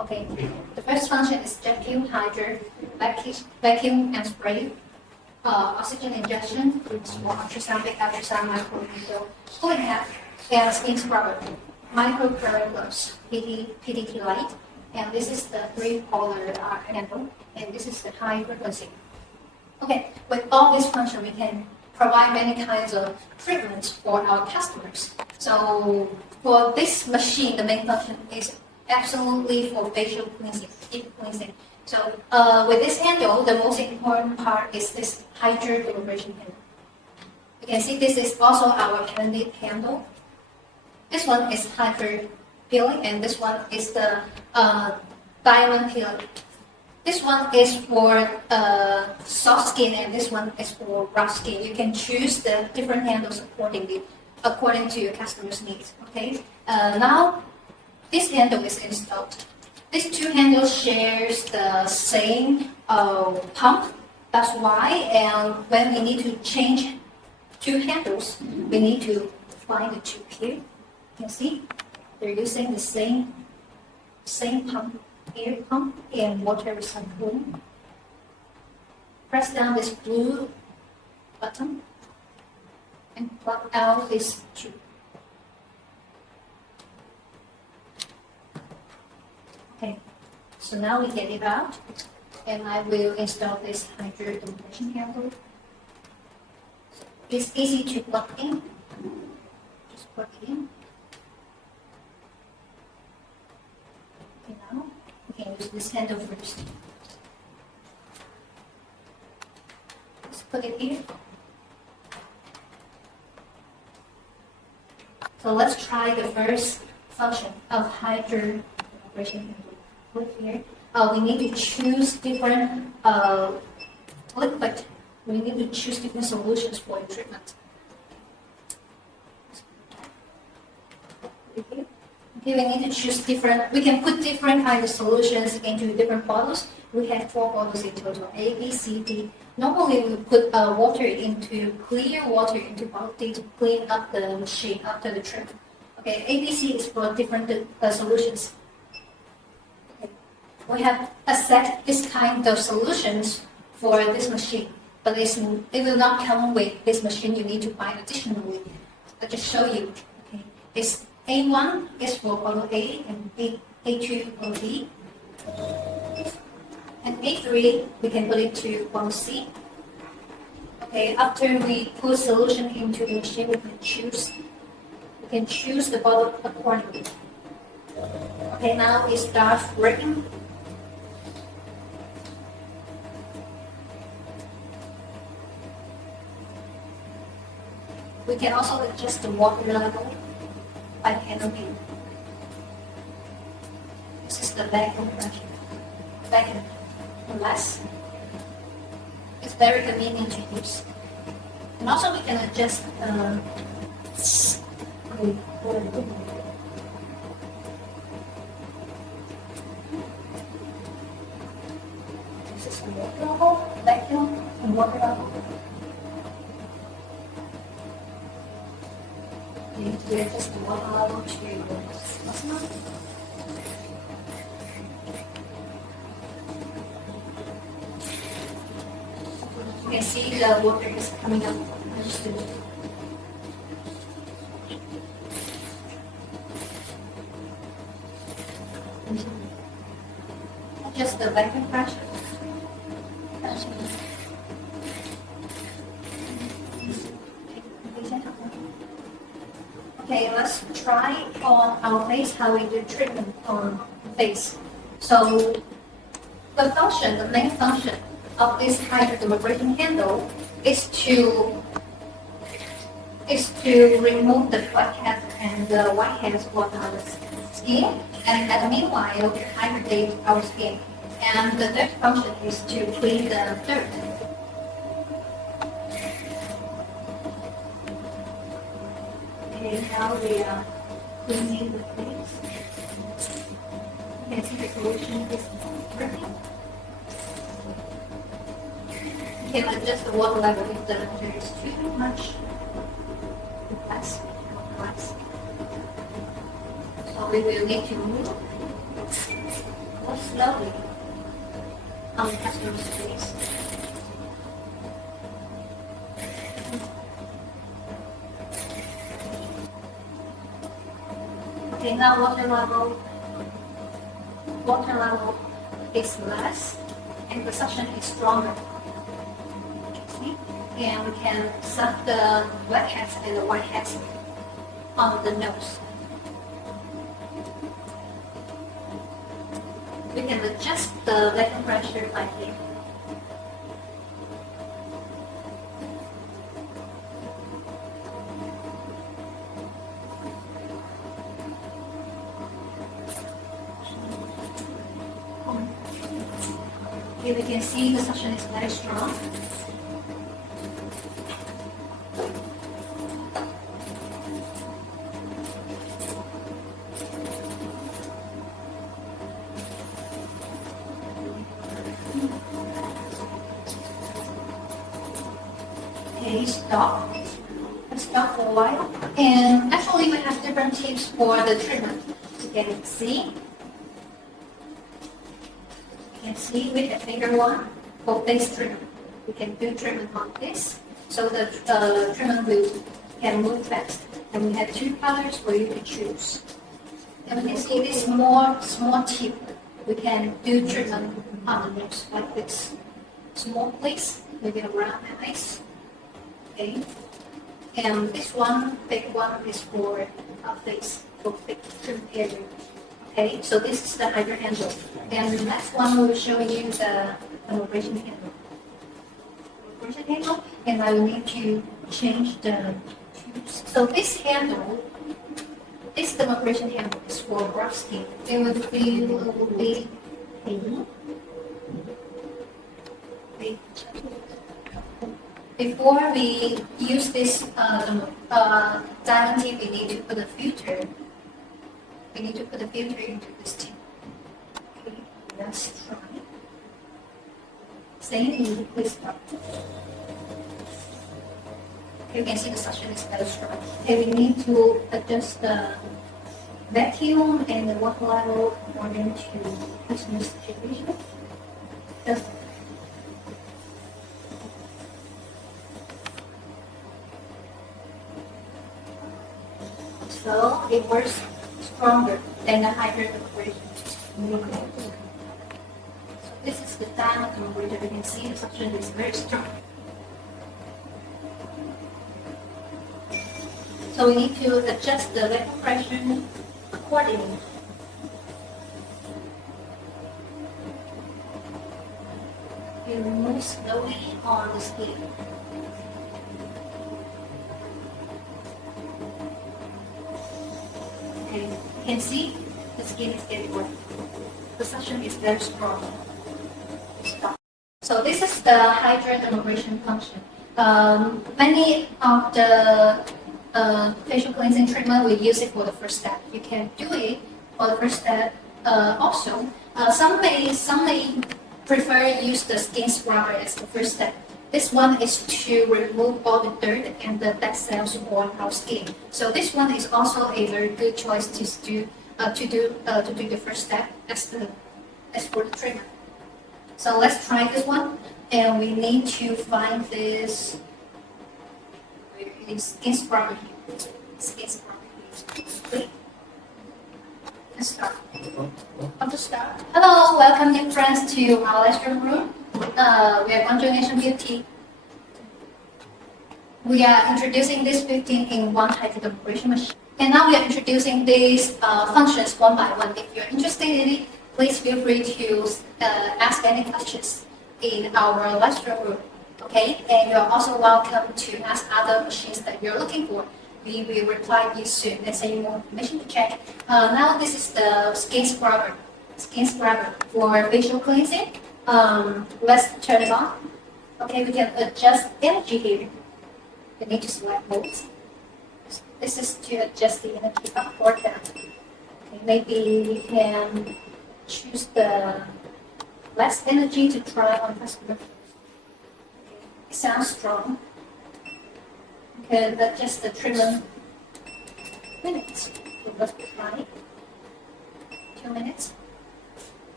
Okay, the first function is jet fuel, hydra, vacuum and spray, oxygen injection, small ultrasonic, microneedle, cooling hat, and skin scrubber, microcurrent gloves, PDT light, and this is the 3-polar handle, and this is the high frequency. Okay, with all this function, we can provide many kinds of treatments for our customers. So for this machine, the main function is absolutely for facial cleansing, deep cleansing. So with this handle, the most important part is this hydra dermabrasion handle. You can see this is also our candid handle. This one is hydra peeling, and this one is the diamond peeling. This one is for soft skin, and this one is for rough skin. You can choose the different handles accordingly, according to your customer's needs. Okay. Now, this handle is installed. These two handles shares the same pump. That's why, and when we need to change two handles, we need to find the tube here. You can see they're using the same pump. Air pump and water recycling. Press down this blue button and plug out this tube. Okay, so now we get it out, and I will install this hydra dermabrasion handle. It's easy to plug in. Just plug it in. Okay, now we can use this handle first. Let's put it here. So let's try the first function of hydra dermabrasion handle. Look here. We need to choose different liquid. We need to choose different solutions for the treatment. Okay, we need to choose different. We can put different kind of solutions into different bottles. We have 4 bottles in total: A, B, C, D. Normally, we put clear water into bottle D to clean up the machine after the treatment. Okay, A, B, C is for different solutions. We have set this kind of solutions for this machine, but it will not come with this machine. You need to buy additionally. I'll just show you. Okay, it's A1 is for bottle A, and A2 for B, and A3 we can put it to bottle C. Okay, after we put solution into the machine, we can choose the bottle accordingly. Okay, now it starts working. We can also adjust the water level by handling. This is the vacuum pressure. Vacuum less. It's very convenient to use. And also we can adjust this is the water level, vacuum, and water level. We adjust the water level to maximum. You can see the water is coming up. Adjust the vacuum pressure. Okay, let's try on our face how we do treatment on face. So the main function of this hydra dermabrasion handle is to remove the blackheads and the whiteheads on our skin, and meanwhile hydrate our skin. And the third function is to clean the dirt. Okay, now we are cleaning the face. You can see the solution is working. You can adjust the water level if the water is too much. Less. So we will need to move. slowly on the customer's face. Okay, now water level is less and the suction is stronger. See? And we can set the wet heads and the white heads on the nose. We can adjust the vacuum pressure by here. Here we can see the suction is very strong. Okay, stop. Let's stop for a while. And actually we have different tips for the treatment. You can see. You can see with the finger one for face treatment. We can do treatment on this, so the treatment will can move fast. And we have two colors for you to choose. And we can see this small tip. We can do treatment on the nose like this. Small place, maybe around the eyes. Okay. And this one, big one, is for face, for big treatment area. Okay, so this is the hydra handle. And the next one will show you the dermabrasion handle. Dermabrasion handle, and I will need to change the tubes. So this handle, this dermabrasion handle is for rough skin. It will feel a little bit pain. Before we use this diamond tip, we need to put a filter. We need to put a filter into this tip. Okay, let's try. Same, please stop. Okay, you can see the suction is very strong. Okay, we need to adjust the vacuum and the water level according to customer situation. Just so it works stronger than the hydra dermabrasion. So this is the diamond dermabrasion. You can see the suction is very strong. So we need to adjust the vacuum pressure accordingly. You move slowly on the skin. Okay, you can see the skin is getting wet. The suction is very strong. Stop. So this is the hydra dermabrasion function. Many of the facial cleansing treatment, we use it for the first step. You can do it for the first step also. Some may prefer use the skin scrubber as the first step. This one is to remove all the dirt and the dead cells on our skin. So this one is also a very good choice to do the first step as for the treatment. So let's try this one, and we need to find this. Skin scrubber here. Skin scrubber here. Okay. Let's start. Hello, welcome new friends to our lecture room. We are Niansheng-Ivy Beauty. We are introducing this 15-in-1 hydra dermabrasion machine. And now we are introducing these functions one by one. If you're interested in it, please feel free to ask any questions in our lecture room. Okay, and you're also welcome to ask other machines that you're looking for. We will reply you soon and send you more information to check. Now this is the skin scrubber. Skin scrubber for facial cleansing. Let's turn it on. Okay, we can adjust energy here. You need to select both. This is to adjust the energy up or down. Okay, maybe we can choose the less energy to try on customer. It sounds strong. Okay, that's just the treatment minutes. So let's try 2 minutes.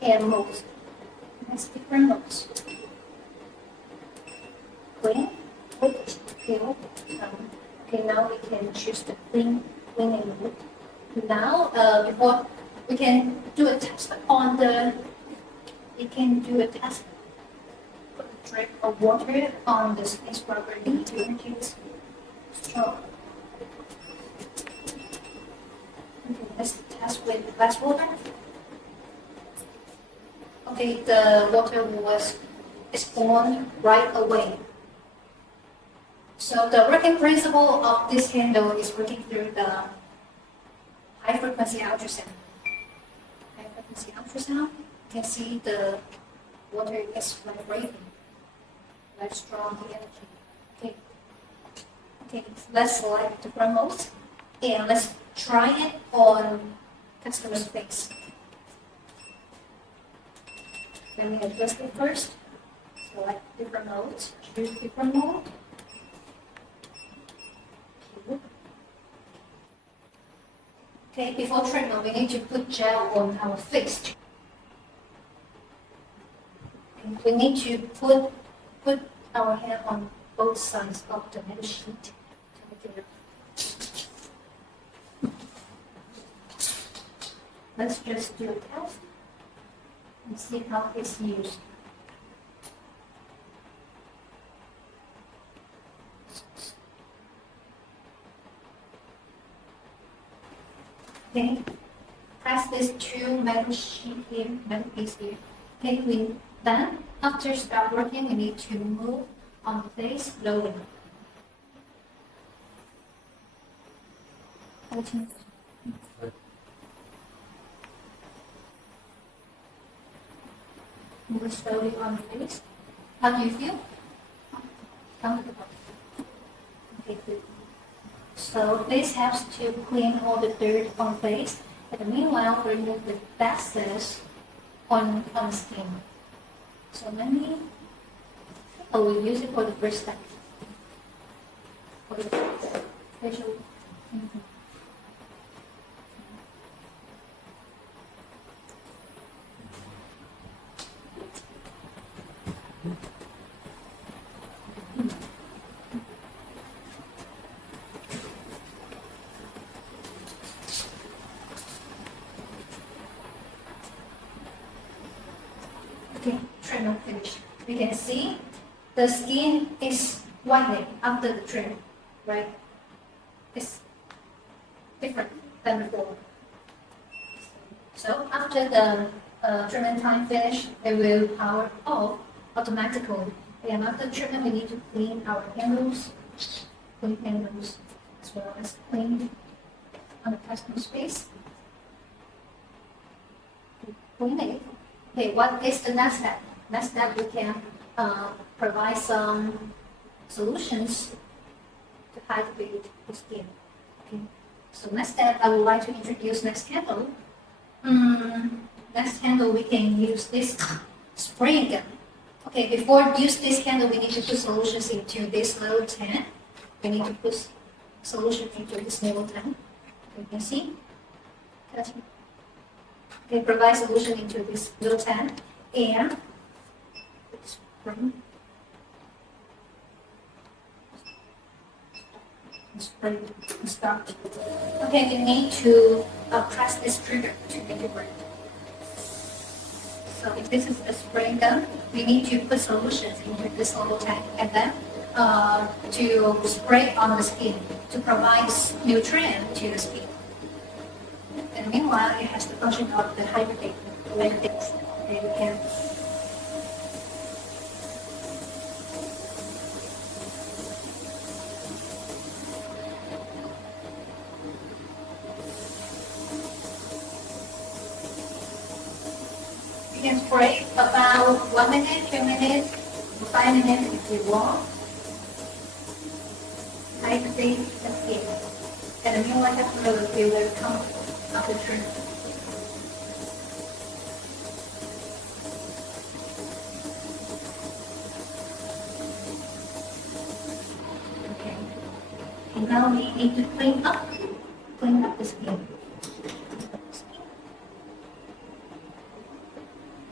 and modes. There's different modes. Clean, put, fill, tone. Okay, now we can choose the cleaning mode. Now, before we can do a test on the, we can do a test. Put a drip of water on the space rubber to reduce straw. Okay, let's test with less water. Okay, the water is born right away. So the working principle of this candle is working through the high frequency ultrasound. High frequency ultrasound, you can see the water is vibrating. Let's draw the energy. Okay. Okay, let's select the remote and let's try it on customer's face. Let me adjust it first. Select different modes, choose different mode. Okay, before treatment, we need to put gel on our face. Okay, we need to put our hand on both sides of the metal sheet. Let's just do a test and see how it's used. Okay, press this two metal sheet here, metal piece here. Okay, then after start working, we need to move on the face slowly. Move slowly on the face. How do you feel? Comfortable. Okay, good. So this helps to clean all the dirt on face, and meanwhile remove the bad cells on skin. So let me, we'll use it for the first step. For the facial. Okay, treatment finished. We can see the skin is whitening after the treatment, right? It's different than before. So after the treatment time finished, it will power off automatically. And after treatment, we need to clean our handles, as well as clean on the customer's face. Clean it. Okay, what is the next step? Next step, we can provide some solutions to hydrate the skin. Okay. So next step, I would like to introduce next candle. Next candle, we can use this spray gun. Okay, before use this candle, we need to put solutions into this little tank. We need to put solution into this little tank. You can see. Okay, provide solution into this little tank and spray and start. Okay, we need to press this trigger to make it work. So if this is a spray gun, we need to put solutions into this little tank and then to spray on the skin to provide nutrient to the skin. And meanwhile, it has the function of the hydrate, like this. Okay, we can. You can spray about 1 minute, 2 minutes, 5 minutes if you want. Hydrate the skin. And the meanwhile, customer will feel very comfortable after treatment. Okay. And now we need to clean up the skin.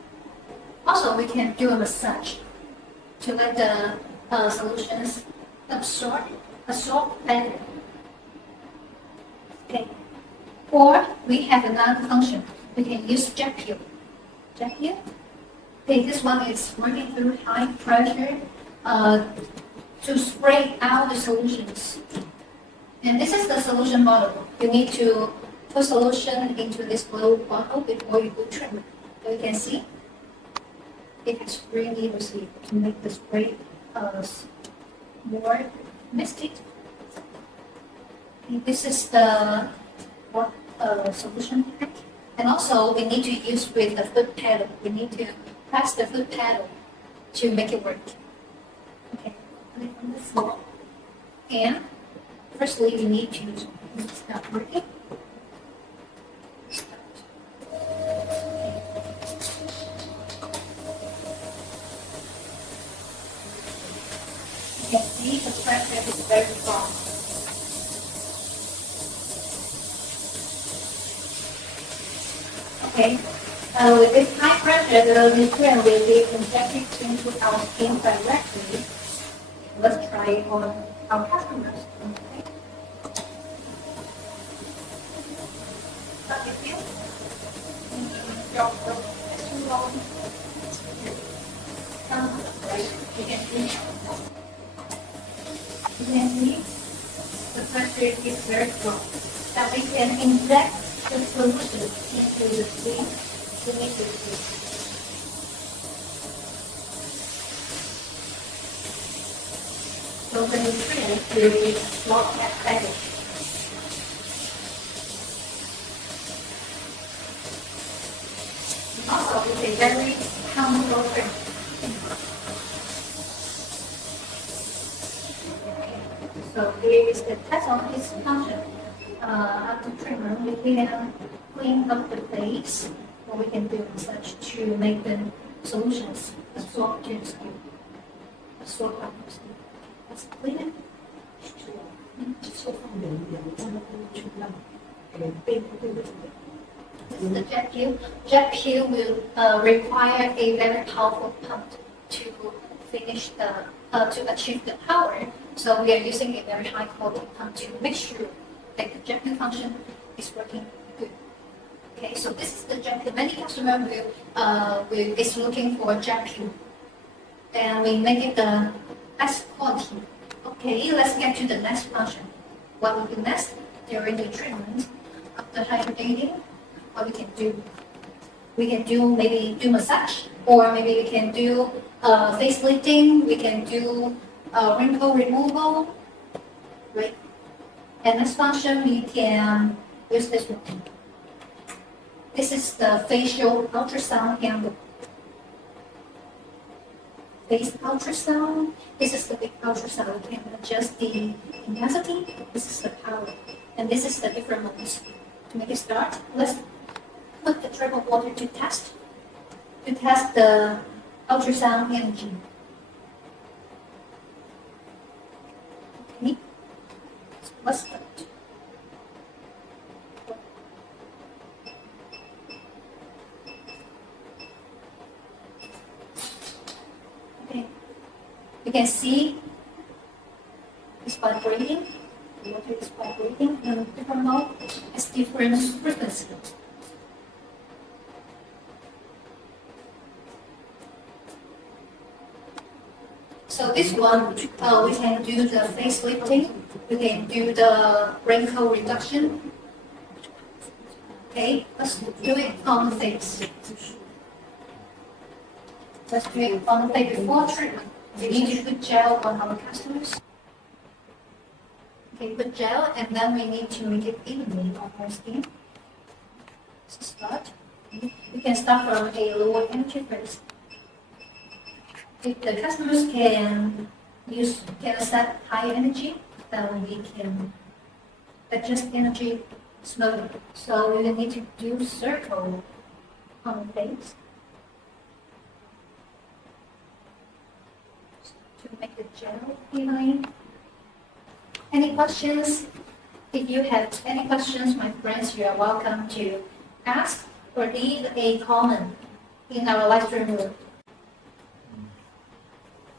also, we can do a massage to let the solutions absorb better. Okay. Or we have another function. We can use jet peel. Jet peel. Okay, this one is working through high pressure to spray out the solutions. And this is the solution bottle. You need to put solution into this blue bottle before you do treatment. So you can see it has 3 needles here to make the spray more misty. Okay, this is the solution pack. And also we need to use with the foot pedal. We need to press the foot pedal to make it work. Okay, put it on the floor. And firstly, we need to start working. You can see the pressure is very strong. Okay, with this high pressure, the nutrient will be injected into our skin directly. Let's try it on our customers. Okay. How do you feel? Too long. You can see. You can see the pressure is very strong. That we can inject the solution into the skin to make it good. So the nutrients will be not that better. Also, it's a very powerful trick. So here is the test of its function. After treatment, we can clean up the face, or we can do such to make the solutions absorb to the skin. Absorb from the skin. Let's clean it. This is the jet peel. Jet peel will require a very powerful pump to finish to achieve the power. So we are using a very high quality pump to make sure that the jet peel function is working good. Okay, so this is the jet peel. Many customers is looking for jet peel, and we make it the best quality. Okay, let's get to the next function. What will be next during the treatment after hydrating? What we can do? We can do maybe do massage, or maybe we can do face lifting. We can do wrinkle removal, right? And next function we can use this one. This is the facial ultrasound handle. Face ultrasound. This is the big ultrasound. We can adjust the intensity. This is the power, and this is the different modes. To make it start, let's put the drip of water to test the ultrasound energy. Okay, so let's start. Okay, you can see it's vibrating. The water is vibrating, and different mode has different frequency. So this one, we can do the face lifting. We can do the wrinkle reduction. Okay, let's do it on the face. Let's do it on the face before treatment. We need to put gel on our customers. Okay, put gel, and then we need to make it evenly on our skin. Let's start. We can start from a lower energy first. If the customers can set high energy, then we can adjust energy slowly. So we will need to do circle on the face to make the gel healing. Any questions? If you have any questions, my friends, you are welcome to ask or leave a comment in our live stream room.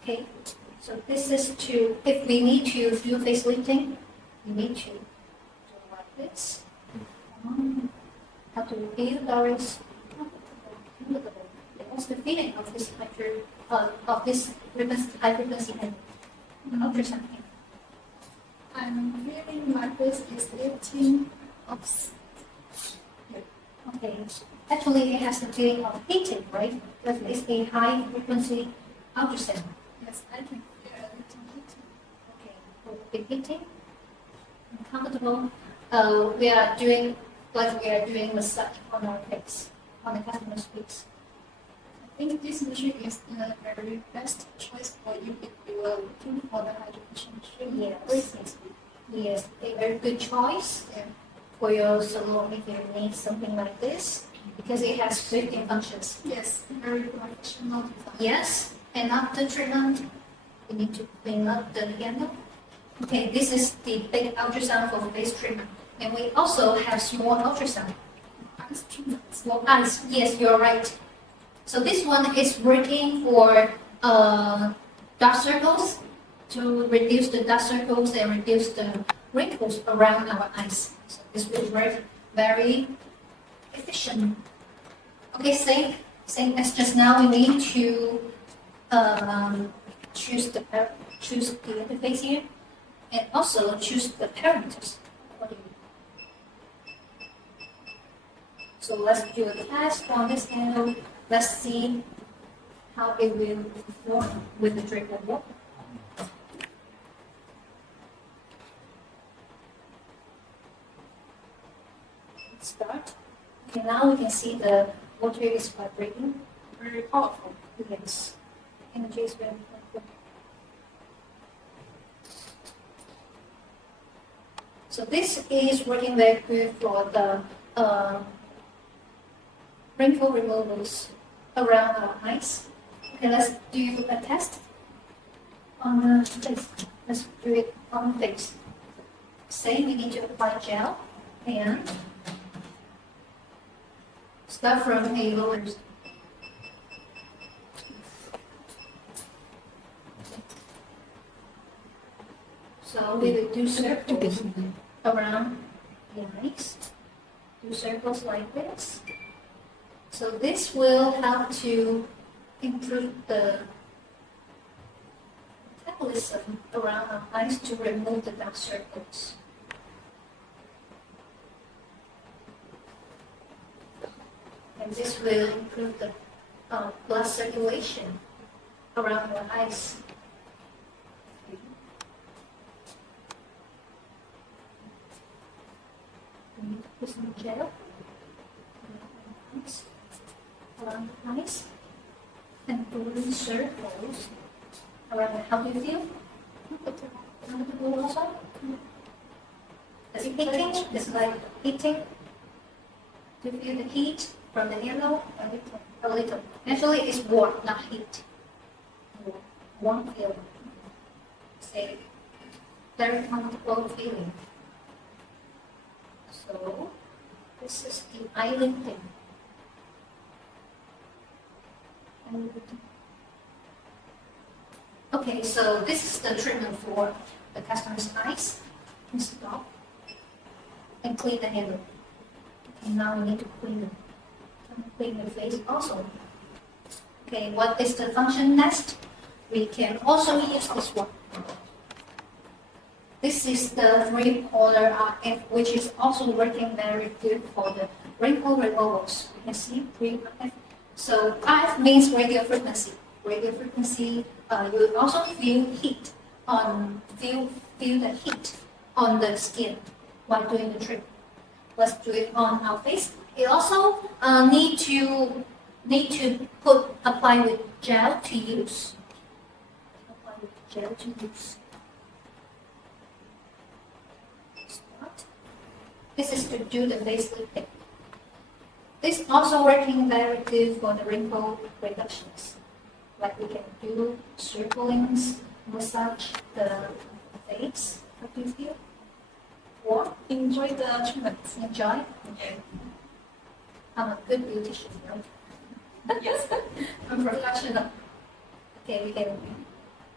Okay, so this is to, if we need to do facelifting, we need to do like this. How to feel Doris? What's the feeling of this high frequency and ultrasound? I'm feeling my face is lifting up. Okay, actually it has the feeling of heating, right? Because it's a high frequency ultrasound. Yes, I can feel a little heating. Okay, will it be heating? Comfortable. We are doing massage on our face, on the customer's face. I think this machine is the very best choice for you if you are looking for the hydration treatment. Yes. Yes, a very good choice for your salon if you need something like this, because it has 15 functions. Yes, very professional design. Yes, and after treatment, we need to clean up the handle. Okay, this is the big ultrasound for face treatment. And we also have small ultrasound. Eyes treatment. Small eyes, yes, you're right. So this one is working for dark circles, to reduce the dark circles and reduce the wrinkles around our eyes. So this will work very efficient. Okay, same as just now, we need to choose the interface here, and also choose the parameters. So let's do a test on this handle. Let's see how it will perform with the drip of water. Let's start. Okay, now we can see the water is vibrating. Very powerful. Yes, energy is very powerful. So this is working very good for the wrinkle removals around our eyes. Okay, let's do a test on the face. Let's do it on the face. Same, we need to apply gel and start from a lower. So we will do circles around the eyes. Do circles like this. So this will help to improve the metabolism around our eyes to remove the dark circles. And this will improve the blood circulation around our eyes. We need to put some gel around the eyes and balloon circles around. How do you feel? Comfortable also? Is it heating? It's like heating. Do you feel the heat from the yellow? A little. A little. Actually, it's warm, not heat. Warm feeling. Say, very comfortable feeling. So, this is the eye lifting. Okay, so this is the treatment for the customer's eyes. You can stop and clean the handle. Okay, now we need to clean the face also. Okay, what is the function next? We can also use this one. This is the 3-polar RF, which is also working very good for the wrinkle removals. You can see 3RF. So RF means radio frequency. Radio frequency, you will also feel heat feel the heat on the skin while doing the treatment. Let's do it on our face. It also need to apply with gel to use. Apply with gel to use. Start. This is to do the face lifting. This is also working very good for the wrinkle reductions. Like we can do circlings, massage the face. How do you feel? Or Enjoy the treatment. enjoy? Okay. I'm a good beautician, right? Yes. I'm professional. Okay, we can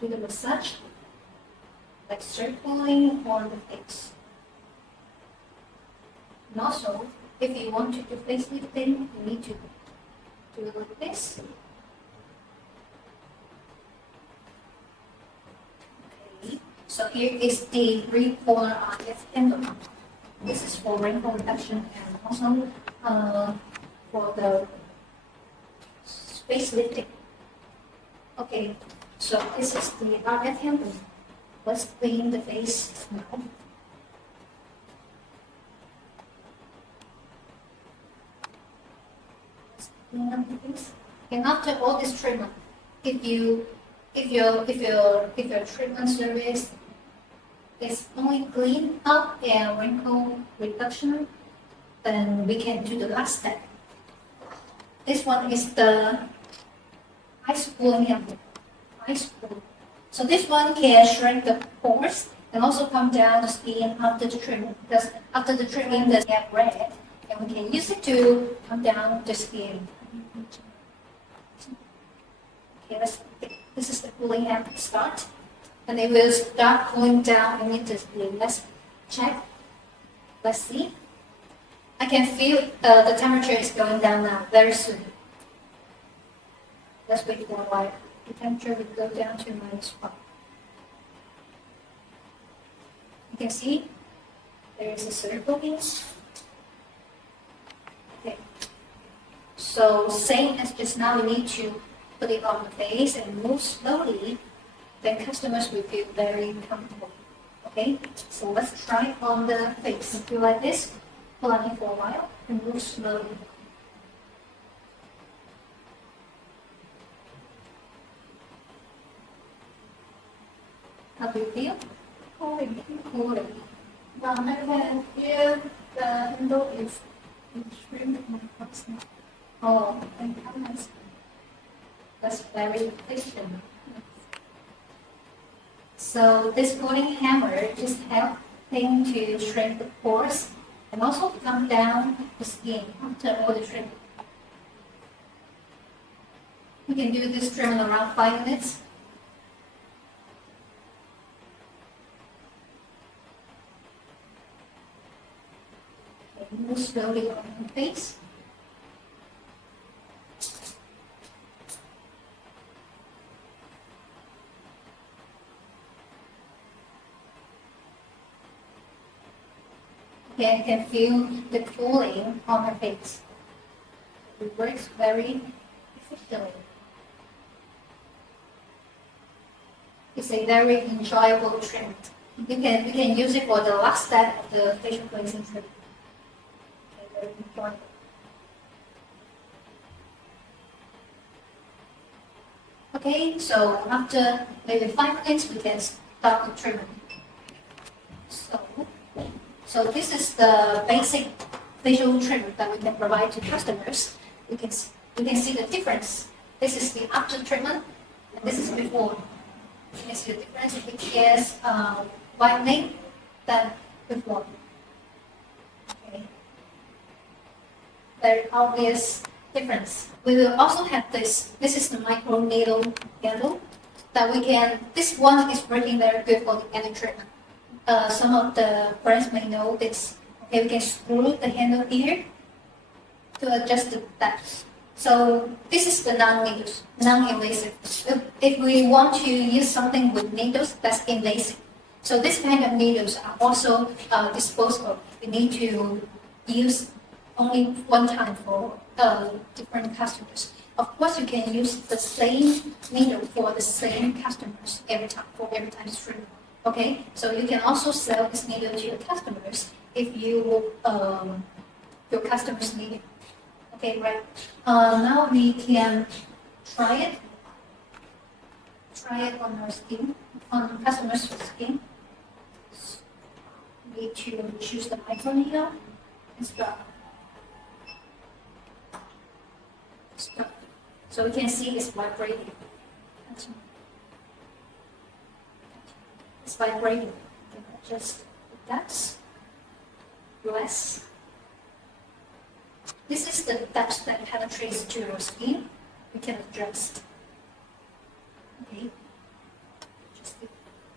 do the massage, like circling on the face. And also, if you want to do facelifting, you need to do it like this. Okay. So here is the 3-corner RF handle. This is for wrinkle reduction and also for the facelifting. Okay, so this is the RF handle. Let's clean the face now. Let's clean up the face. And after all this treatment, if your treatment service is only clean up and wrinkle reduction, then we can do the last step. This one is the ice cooling handle. Ice cooling. So this one can shrink the pores and also come down the skin after the treatment, because after the treatment it get red, and we can use it to come down the skin. Okay, this is the cooling handle start. And it will start cooling down immediately. Let's check. Let's see. I can feel the temperature is going down now very soon. Let's wait for a while. The temperature will go down to -1. You can see there is a circle here. Okay. So same as just now, we need to put it on the face and move slowly. Then customers will feel very comfortable. Okay, so let's try on the face. Do like this, pull on it for a while, and move slowly. How do you feel? Cooling. Cooling. I can feel the handle is shrink my person. Oh, And colors. that's very efficient. So this cooling hammer just helping to shrink the pores and also come down the skin after all the treatment. You can do this treatment around 5 minutes. Okay, move slowly on the face. Okay, I can feel the cooling on her face. It works very efficiently. It's a very enjoyable treatment. You can use it for the last step of the facial cleansing treatment. Okay, very enjoyable. Okay, so after maybe 5 minutes, we can start the treatment. So this is the basic facial treatment that we can provide to customers. You can see the difference. This is the after treatment, and this is before. You can see the difference. It is whitening than before. Okay. Very obvious difference. We will also have this. This is the micro needle handle that we can. This one is working very good for the any treatment. Some of the brands may know this. Okay, we can screw the handle here to adjust the depth. So this is the non-needles, non-invasive. If we want to use something with needles, that's invasive. So this kind of needles are also disposable. We need to use only one time for different customers. Of course, you can use the same needle for the same customers every time treatment. Okay, so you can also sell this needle to your customers if your customers need it. Okay, right. Now we can try it on our skin, on customers' skin. We need to choose the micro needle and start. So we can see it's vibrating. It's vibrating. Just that's less. This is the depth that penetrates to your skin. We can adjust. Okay.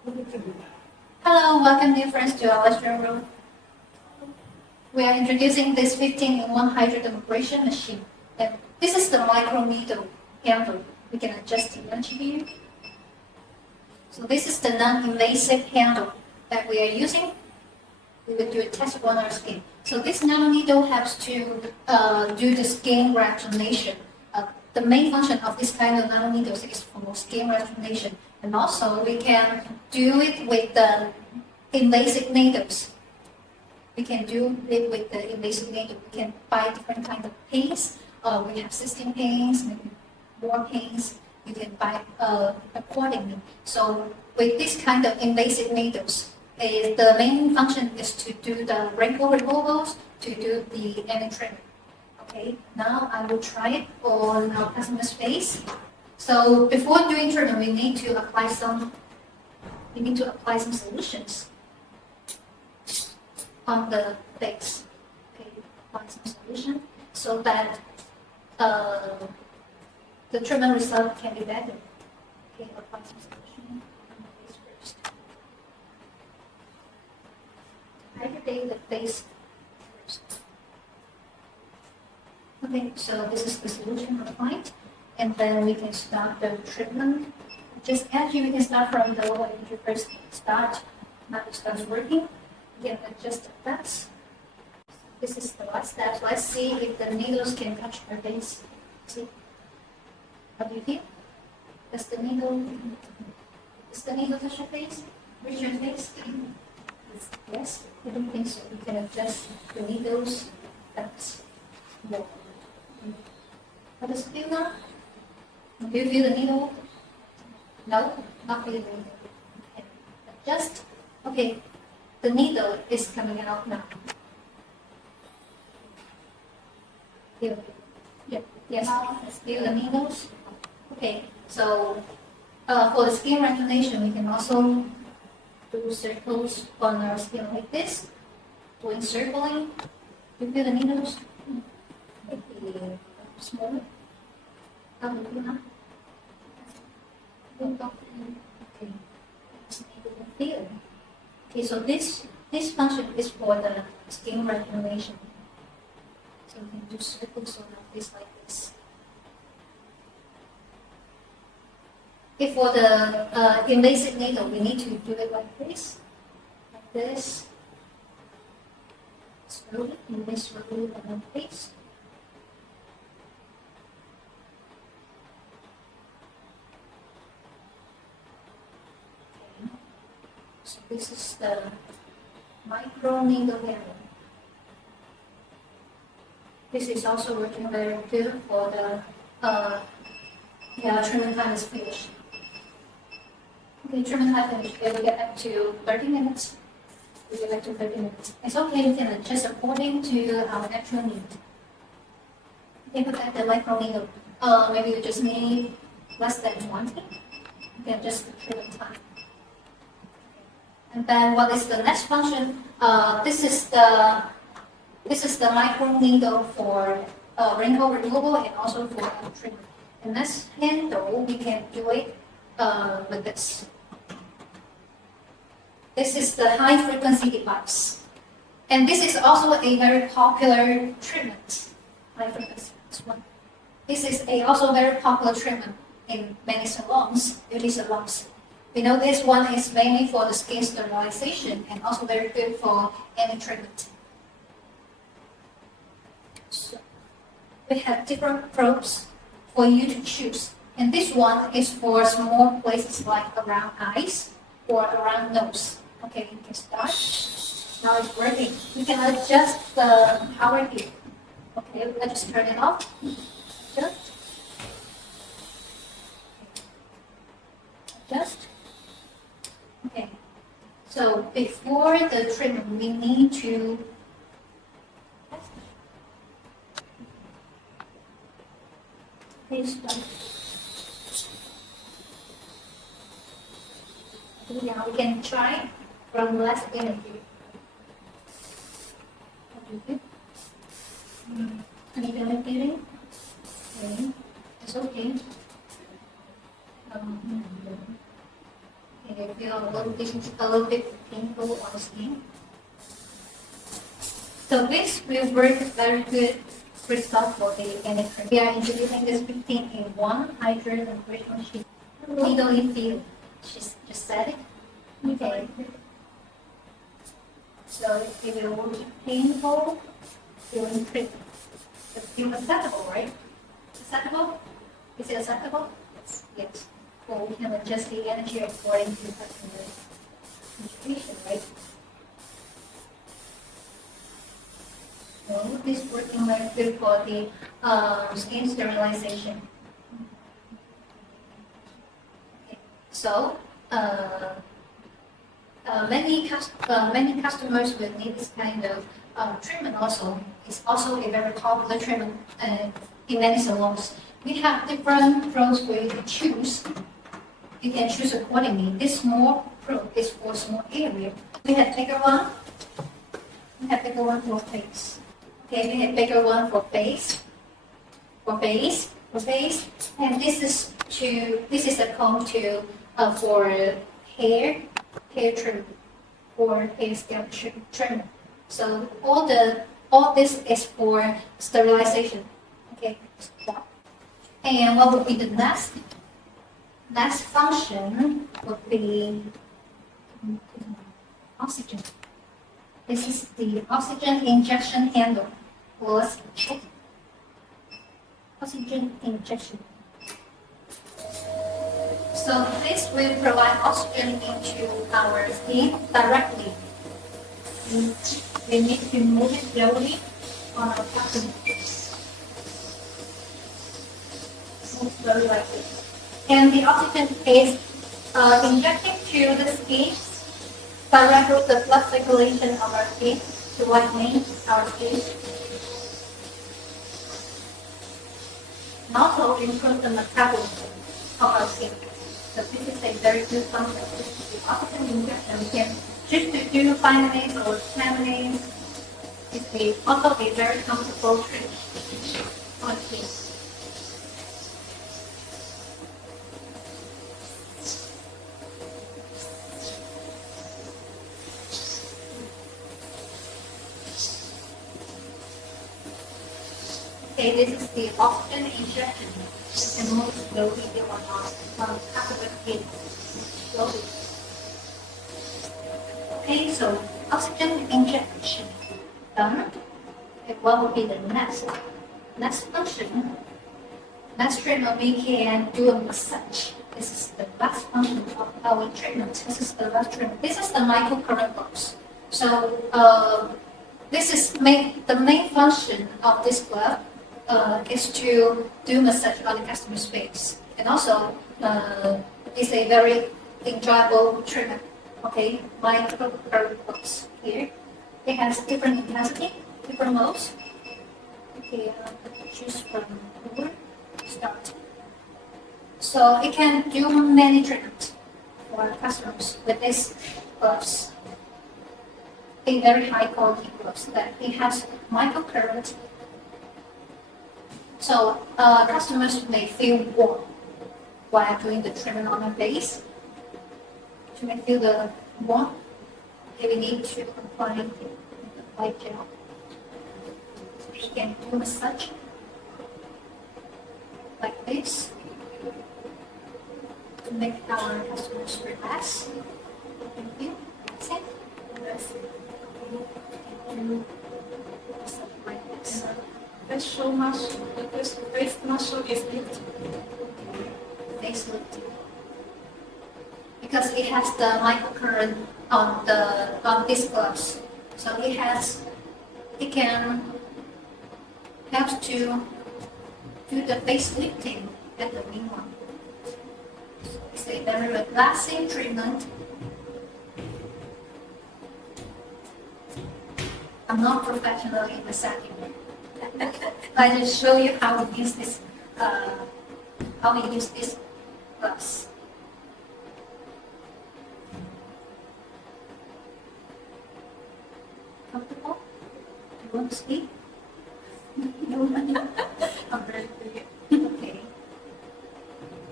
Hello, welcome dear friends to our lecture room. We are introducing this 15-in-1 hydra dermabrasion machine. And this is the micro needle handle. We can adjust the image here. So this is the non-invasive handle that we are using. We will do a test on our skin. So this nano needle helps to do the skin rejuvenation. The main function of this kind of nano needles is for skin rejuvenation. And also we can do it with the invasive needles. We can do it with the invasive needle. We can buy different kinds of paints. We have 16 paints, maybe more paints. You can buy accordingly. So with this kind of invasive needles, the main function is to do the wrinkle removals, to do the acne treatment. Okay, now I will try it on our customer's face. So before doing treatment, we need to apply some solutions on the face. Okay, apply some solution so that the treatment result can be better. Okay, apply some solution on the face first. Hydrate the face first. Okay, so this is the solution applied, and then we can start the treatment. Just actually, we can start from the lower edge first. Start, now it starts working. We can adjust the flex. This is the last step. Let's see if the needles can touch our face. See? How do you feel? Does the needle touch your face? Reach your face? Yes? I don't think so. You can adjust the needles. That's more. How does it feel now? Do you feel the needle? No? Not really. Okay. Adjust. Okay. The needle is coming out now. Feel. Yeah. Yes. Feel the needles. Okay. So for the skin rejuvenation, we can also do circles on our skin like this. Doing circling. Do you feel the needles? Maybe small. How do you feel now? Okay. Feel. Okay, so this function is for the skin rejuvenation. So you can do circles on our face like this. Okay, for the invasive needle, we need to do it like this. Like this. Slowly, invest slowly on the face. So this is the micro needle handle. This is also working very good for the treatment time is finished. Okay, treatment time finished. We will get up to 30 minutes. We will get to 30 minutes. It's okay, we can adjust according to our actual need. Okay, put back the micro needle. Maybe you just need less than 20. You can adjust the treatment time. And then what is the next function? This is the micro needle for wrinkle removal and also for treatment. And this handle, we can do it with this. This is the high frequency device. And this is also a very popular treatment. High frequency, this one. This is also very popular treatment in many salons, beauty salons. We know this one is mainly for the skin sterilization and also very good for any treatment. So we have different probes for you to choose. And this one is for small places like around eyes or around nose. Okay, you can start. Now it's working. You can adjust the power here. Okay, let's just turn it off. Adjust. Adjust. Okay, so before the treatment, we need to now we can try from less energy. Any kind of feeling? Okay, it's okay. And you feel a little bit painful on the skin. So this will work very good result for the any cream. We are introducing this 15 in 1 hydra dermabrasion sheet. Legally feel just static. Okay. So it will be painful, feeling pretty. It's still acceptable, right? Acceptable? Is it acceptable? Yes. Well, we can adjust the energy according to customer situation, right? So this is working very good for the skin sterilization. Okay. So many customers will need this kind of treatment also. It's also a very popular treatment in many salons. We have different pros for you to choose. You can choose accordingly. This small pro is for small area. We have bigger one. We have bigger one for face. Okay, we have bigger one for face. And this is a comb to for hair trim or hair scalp trim. So all this is for sterilization. Okay, stop. And what would be the next function would be oxygen. This is the oxygen injection handle. Well, let's check. Oxygen injection. So this will provide oxygen into our skin directly. We need to move it slowly on our customer. Move slowly like this. And the oxygen is injected to the skin, directly the blood circulation of our skin to whitening our skin. And also improve the metabolism of our skin. So this is a very good function. This is the oxygen injection. We can choose to do 5 minutes or 10 minutes. It's also a very comfortable treatment on skin. Okay, this is the oxygen injection. You can move slowly on half of the skin. Slowly. Okay, so oxygen injection done. Okay, what will be the next function? Next treatment, we can do a massage. This is the last function of our treatment. This is the last treatment. This is the microcurrent box. So this is the main function of this glove. Is to do massage on the customer's face, and also it's a very enjoyable treatment. Okay, microcurrent box here. It has different intensity, different modes. Okay, choose from here. Start. So it can do many treatments for customers with this gloves. A very high quality gloves that it has microcurrent. So customers may feel warm while doing the treatment on their face. To make feel the warmth, we need to apply the white gel. We can do massage like this to make our customers relax. Thank you. That's it. And massage like this. Facial muscle, the face muscle is lift. Face lift. Because it has the microcurrent on this gloves. So it can help to do the face lifting at the minimum. So it's a very relaxing treatment. I'm not professional in massaging. I just show you how we use this gloves. Comfortable? You want to sleep? No, I'm very good. Okay.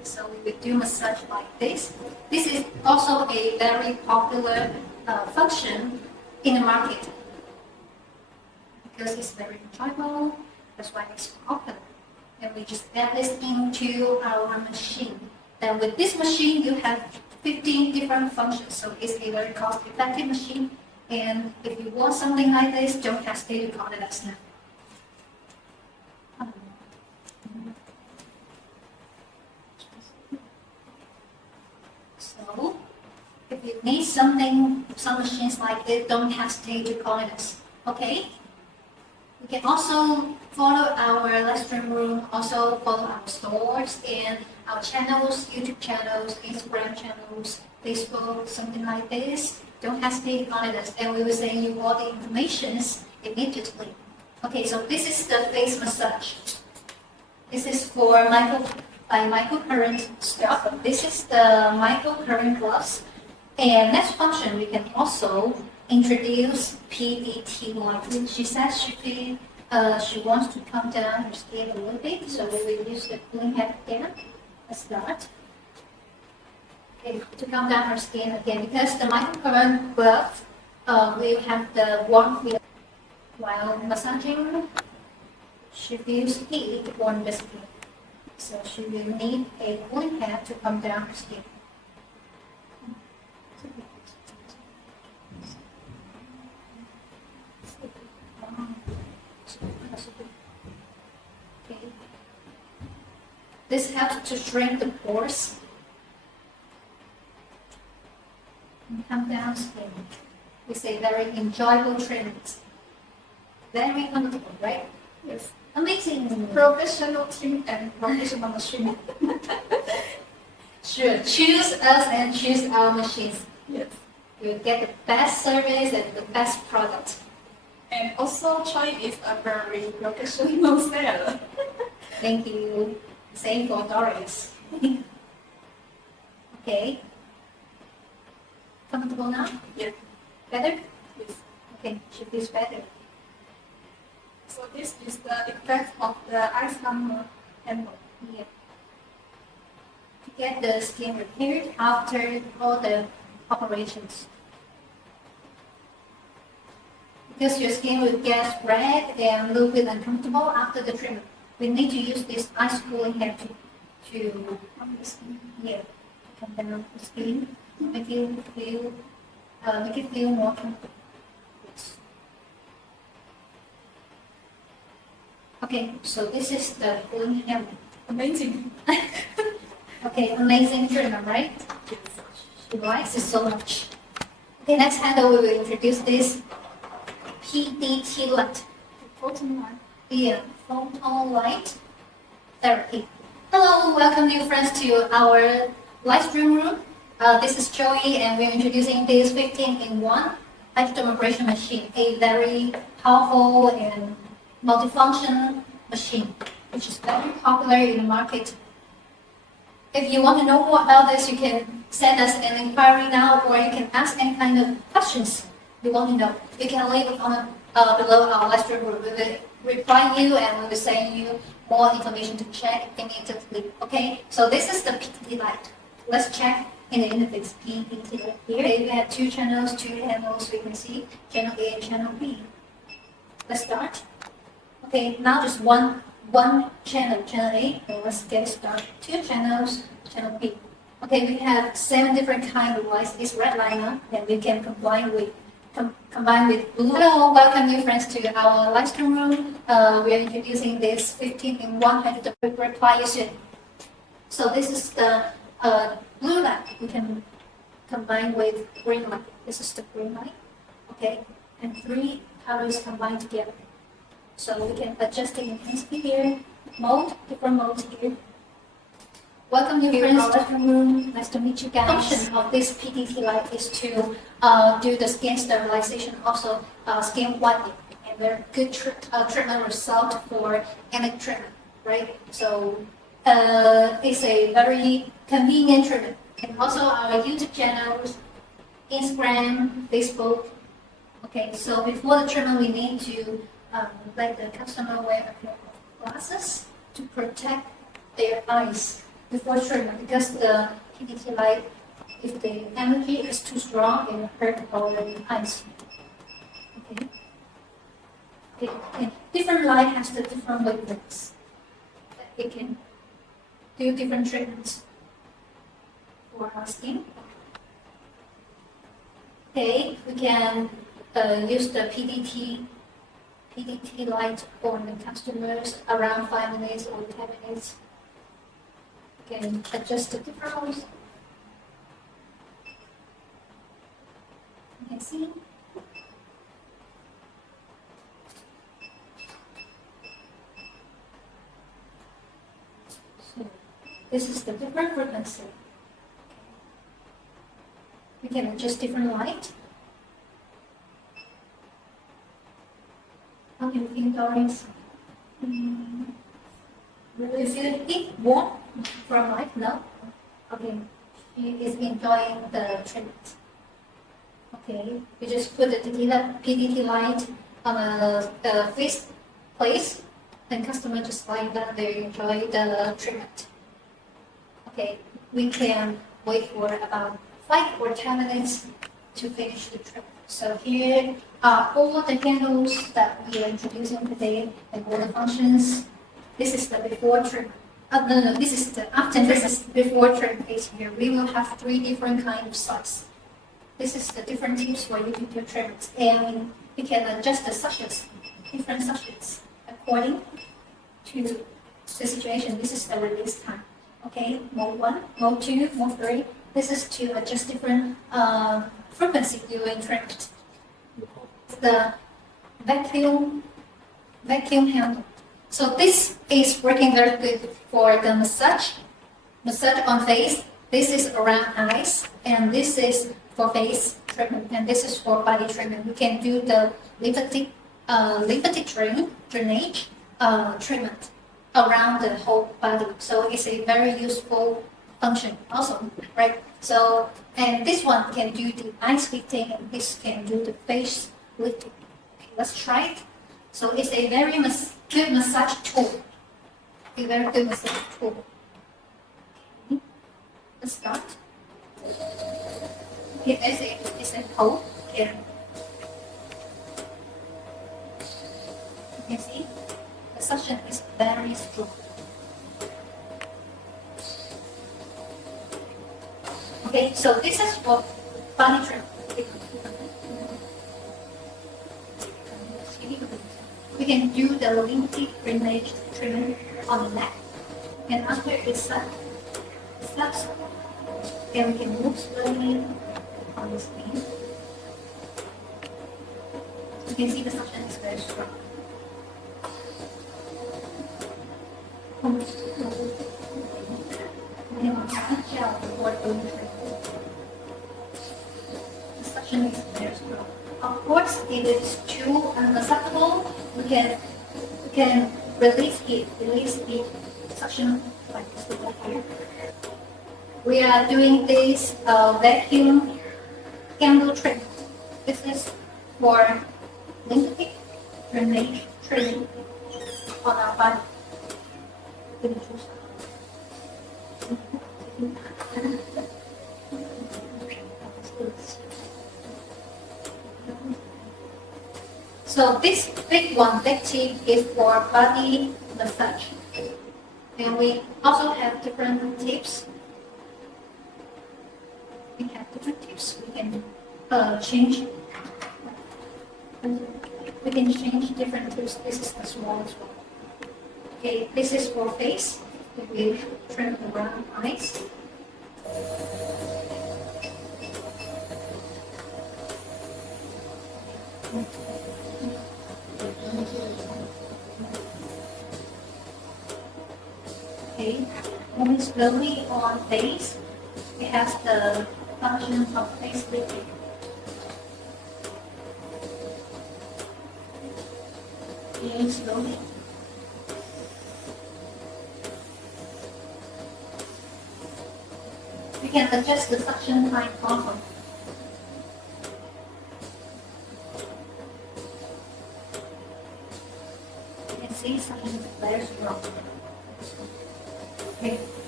So we would do massage like this. This is also a very popular function in the market because it's very enjoyable. That's why it's popular. And we just add this into our machine. Then with this machine, you have 15 different functions. So it's a very cost-effective machine. And if you want something like this, don't hesitate to contact us now. So, if you need something, some machines like this, don't hesitate to contact us. Okay? You can also follow our live stream room, also follow our stores and our channels, YouTube channels, Instagram channels, Facebook, something like this. Don't hesitate to contact us, and we will send you all the information immediately. Okay, so this is the face massage. This is for microcurrent stuff. This is the microcurrent gloves. And next function, we can also introduce PDT light. She says she wants to come down her skin a little bit, so we will use the cooling head again. Let's start. Okay, to come down her skin again, because the microcurrent glove will have the warm feel while massaging. She feels heat on the skin, so she will need a cooling head to come down her skin. Okay. This helps to shrink the pores and come down skin. It's a very enjoyable treatment. Very comfortable, right? Yes. Amazing. Professional team and professional machine. Sure, choose us and choose our machines. Yes. You'll get the best service and the best product. And also, Choi is a very professional seller. Thank you. Same for Doris. Okay. Comfortable now? Yes. Better? Yes. Okay, she feels better. So this is the effect of the ice hammer handle. Yeah. To get the skin repaired after all the operations. Because your skin will get red and a little bit uncomfortable after the treatment. We need to use this ice cooling hair to come down the skin, make it feel more comfortable. Yes. Okay, so this is the cooling hair. Amazing. Okay, amazing treatment, right? Yes. She likes it so much. Okay, next handle we will introduce this PDT light. Photon light. The photon light therapy. Hello, welcome new friends to our live stream room. This is Joey, and we're introducing this 15-in-1 hydra machine, a very powerful and multifunction machine, which is very popular in the market. If you want to know more about this, you can send us an inquiry now, or you can ask any kind of questions you want to know. You can leave a comment below our live stream room. We will reply you, and we will send you more information to check immediately. Okay, so this is the PDT light. Let's check in the interface PDT light here. Okay, we have two channels, two handles. We can see channel A and channel B. Let's start. Okay, now just one channel, channel A, and let's get started. Two channels, channel B. Okay, we have 7 different kinds of lights. This red liner, and we can combine with blue. Hello, welcome new friends to our live stream room. We are introducing this 15-in-1 hydra reply you soon. So this is the blue light. We can combine with green light. This is the green light. Okay, and 3 colors combined together. So we can adjust the intensity here, different modes here. Welcome new friends to the room. Nice to meet you guys. The function of this PDT light is to do the skin sterilization, also skin whitening, and very good treatment result for any treatment, right? So it's a very convenient treatment. And also our YouTube channels, Instagram, Facebook. Okay, so before the treatment, we need to let the customer wear a pair of glasses to protect their eyes. before treatment because the PDT light, if the energy is too strong, it will hurt our eyes. Okay. Okay. Different light has the different wavelengths. It can do different treatments for our skin. Okay, we can use the PDT light on the customers around 5 minutes or 10 minutes. You can adjust the difference. You can see. So this is the different frequency. We can adjust different light. How do you feel, Doris? Really feel it warm from light? No? Okay. She is enjoying the treatment. Okay. We just put the PDT light on a face place, and customer just like that, they enjoy the treatment. Okay. We can wait for about 5 or 10 minutes to finish the treatment. So here are all the candles that we are introducing today and all the functions. This is the before treatment. No, this is the after. This is before treatment phase here. We will have 3 different kinds of size. This is the different tips for you to do treatments, and we can adjust the sachets, different sachets according to the situation. This is the release time. Okay, mode 1, mode 2, mode 3. This is to adjust different frequency during treatment. The vacuum handle. So this is working very good for the massage on face. This is around eyes, and this is for face treatment, and this is for body treatment. We can do the lymphatic drainage treatment around the whole body. So it's a very useful function also, right? So, and this one can do the ice lifting, and this can do the face lifting. Okay, let's try it. So it's a very good massage tool. A very good massage tool. Okay, let's start. Okay, it's a pole. Okay. You can see the suction is very strong. Okay, so this is for body treatment. We can do the lymphatic drainage treatment on the neck, and after it stops, then we can move slowly on the skin. You can see the suction is very strong. The suction is very strong. Of course, if it is too unacceptable, we can release the suction like this over here. We are doing this vacuum candle treatment. This is for lymphatic drainage treatment on our body. So this big tip is for body massage. And we also have different tips. We have different tips. We can change. We can change different tips. This is the smallest one. Okay, this is for face. We trim around eyes. Okay, moving slowly on face, it has the function of face lifting. Okay, slowly. We can adjust the suction time also. You can see suction is very strong. Okay,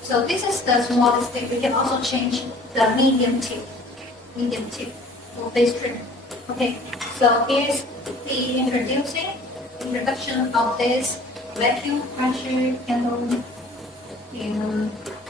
So this is the smallest tip. We can also change the medium tip for face trim. Okay, so here's the introduction of this vacuum pressure handle and